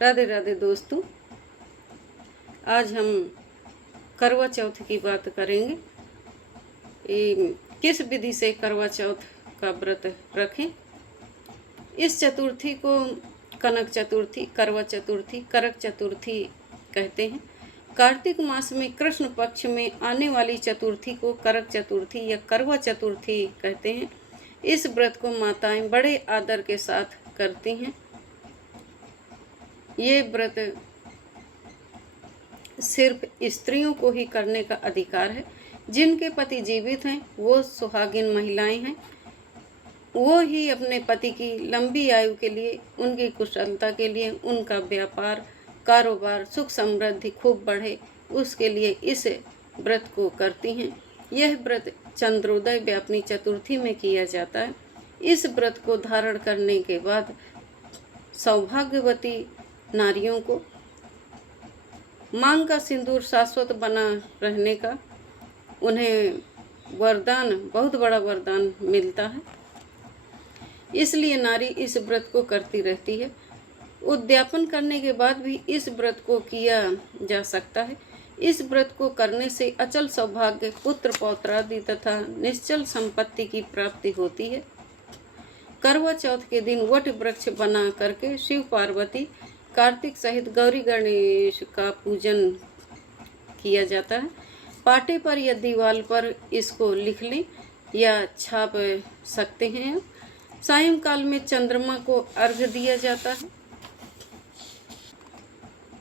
राधे राधे दोस्तों, आज हम करवा चौथ की बात करेंगे। किस विधि से करवा चौथ का व्रत रखें। इस चतुर्थी को कनक चतुर्थी, करवा चतुर्थी, करक चतुर्थी कहते हैं। कार्तिक मास में कृष्ण पक्ष में आने वाली चतुर्थी को करक चतुर्थी या करवा चतुर्थी कहते हैं। इस व्रत को माताएं बड़े आदर के साथ करती हैं। ये व्रत सिर्फ स्त्रियों को ही करने का अधिकार है। जिनके पति जीवित हैं, वो सुहागिन महिलाएं हैं, वो ही अपने पति की लंबी आयु के लिए, उनकी कुशलता के लिए, उनका व्यापार कारोबार सुख समृद्धि खूब बढ़े, उसके लिए इस व्रत को करती हैं। यह व्रत चंद्रोदय व्यापनी चतुर्थी में किया जाता है। इस व्रत को धारण करने के बाद सौभाग्यवती नारियों को मांग का सिंदूर शाश्वत बना रहने का उन्हें वरदान, बहुत बड़ा वरदान मिलता है। इसलिए नारी इस व्रत को करती रहती है। उद्यापन करने के बाद भी इस व्रत को किया जा सकता है। इस व्रत को करने से अचल सौभाग्य, पुत्र पौत्रादि तथा निश्चल संपत्ति की प्राप्ति होती है। करवा चौथ के दिन वट वृक्ष बना करके शिव पार्वती कार्तिक सहित गौरी गणेश का पूजन किया जाता है। पाटे पर या दीवार पर इसको लिख लें या छाप सकते हैं। सायंकाल में चंद्रमा को अर्घ्य दिया जाता है।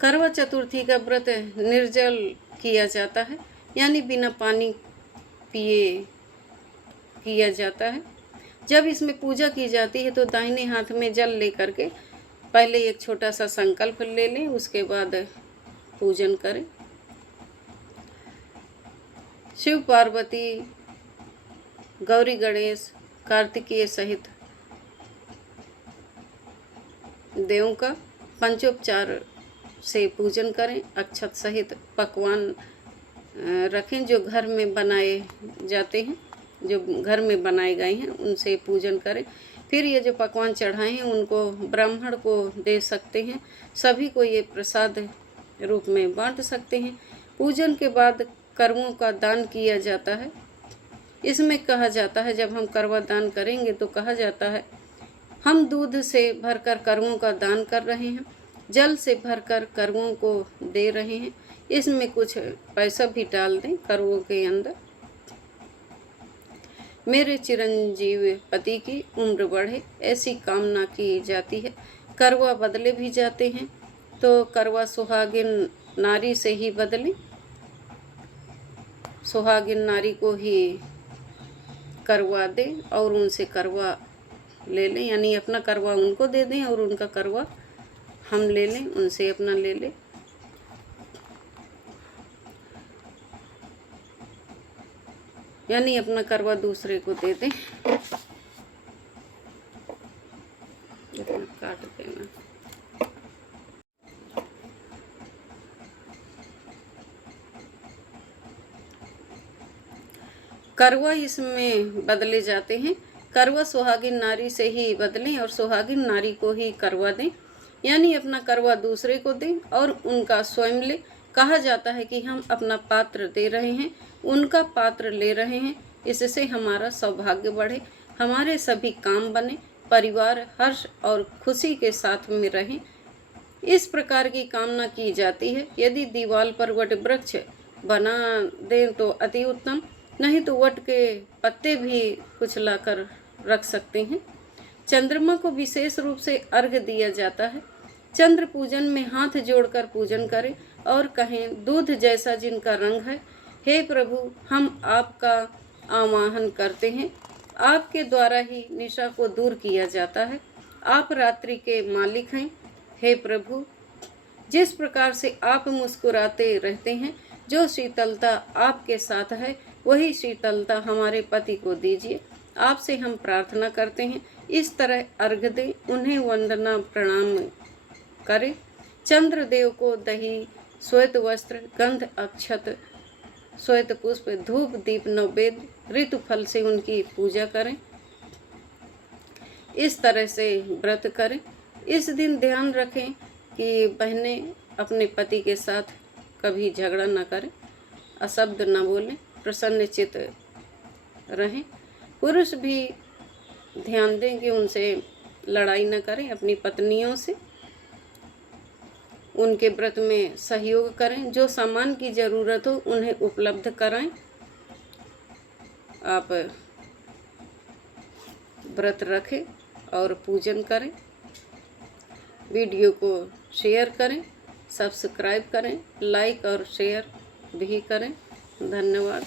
करवा चतुर्थी का व्रत निर्जल किया जाता है, यानी बिना पानी पिए किया जाता है। जब इसमें पूजा की जाती है तो दाहिने हाथ में जल लेकर के पहले एक छोटा सा संकल्प ले लें, उसके बाद पूजन करें। शिव पार्वती गौरी गणेश कार्तिकेय सहित देवों का पंचोपचार से पूजन करें। अक्षत सहित पकवान रखें जो घर में बनाए जाते हैं, जो घर में बनाए गए हैं, उनसे पूजन करें। फिर ये जो पकवान चढ़ाए हैं उनको ब्राह्मण को दे सकते हैं। सभी को ये प्रसाद रूप में बांट सकते हैं। पूजन के बाद कर्मों का दान किया जाता है। इसमें कहा जाता है, जब हम करवा दान करेंगे तो कहा जाता है, हम दूध से भरकर कर्मों का दान कर रहे हैं, जल से भरकर कर्मों को दे रहे हैं। इसमें कुछ पैसा भी डाल दें कर्मों के अंदर। मेरे चिरंजीव पति की उम्र बढ़े, ऐसी कामना की जाती है। करवा बदले भी जाते हैं, तो करवा सुहागिन नारी से ही बदलें। सुहागिन नारी को ही करवा दें और उनसे करवा ले लें, यानी अपना करवा उनको दे दें और उनका करवा हम ले लें, उनसे अपना ले लें। यानी अपना करवा दूसरे को दे दें। इतना काट देना। करवा इसमें बदले जाते हैं। करवा सुहागिन नारी से ही बदलें और सुहागिन नारी को ही करवा दें, यानी अपना करवा दूसरे को दें और उनका स्वयं ले। कहा जाता है कि हम अपना पात्र दे रहे हैं, उनका पात्र ले रहे हैं, इससे हमारा सौभाग्य बढ़े, हमारे सभी काम बने, परिवार हर्ष और खुशी के साथ में रहें। इस प्रकार की कामना की जाती है। यदि दीवार पर वट वृक्ष बना दें तो अति उत्तम, नहीं तो वट के पत्ते भी कुछ लाकर रख सकते हैं। चंद्रमा को विशेष रूप से अर्घ्य दिया जाता है। चंद्र पूजन में हाथ जोड़कर पूजन करें और कहें, दूध जैसा जिनका रंग है, हे प्रभु, हम आपका आवाहन करते हैं। आपके द्वारा ही निशा को दूर किया जाता है। आप रात्रि के मालिक हैं। हे प्रभु, जिस प्रकार से आप मुस्कुराते रहते हैं, जो शीतलता आपके साथ है, वही शीतलता हमारे पति को दीजिए। आपसे हम प्रार्थना करते हैं। इस तरह अर्घ्य दें, उन्हें वंदना प्रणाम करें। चंद्रदेव को दही, श्वेत वस्त्र, गंध, अक्षत, श्वेत पुष्प, धूप, दीप, नैवेद्य, ऋतु फल से उनकी पूजा करें। इस तरह से व्रत करें। इस दिन ध्यान रखें, कि बहनें अपने पति के साथ कभी झगड़ा न करें, अशब्द न बोलें, प्रसन्नचित्त रहें। पुरुष भी ध्यान दें कि उनसे लड़ाई न करें, अपनी पत्नियों से उनके व्रत में सहयोग करें, जो सामान की ज़रूरत हो उन्हें उपलब्ध कराएं। आप व्रत रखें और पूजन करें। वीडियो को शेयर करें, सब्सक्राइब करें, लाइक और शेयर भी करें। धन्यवाद।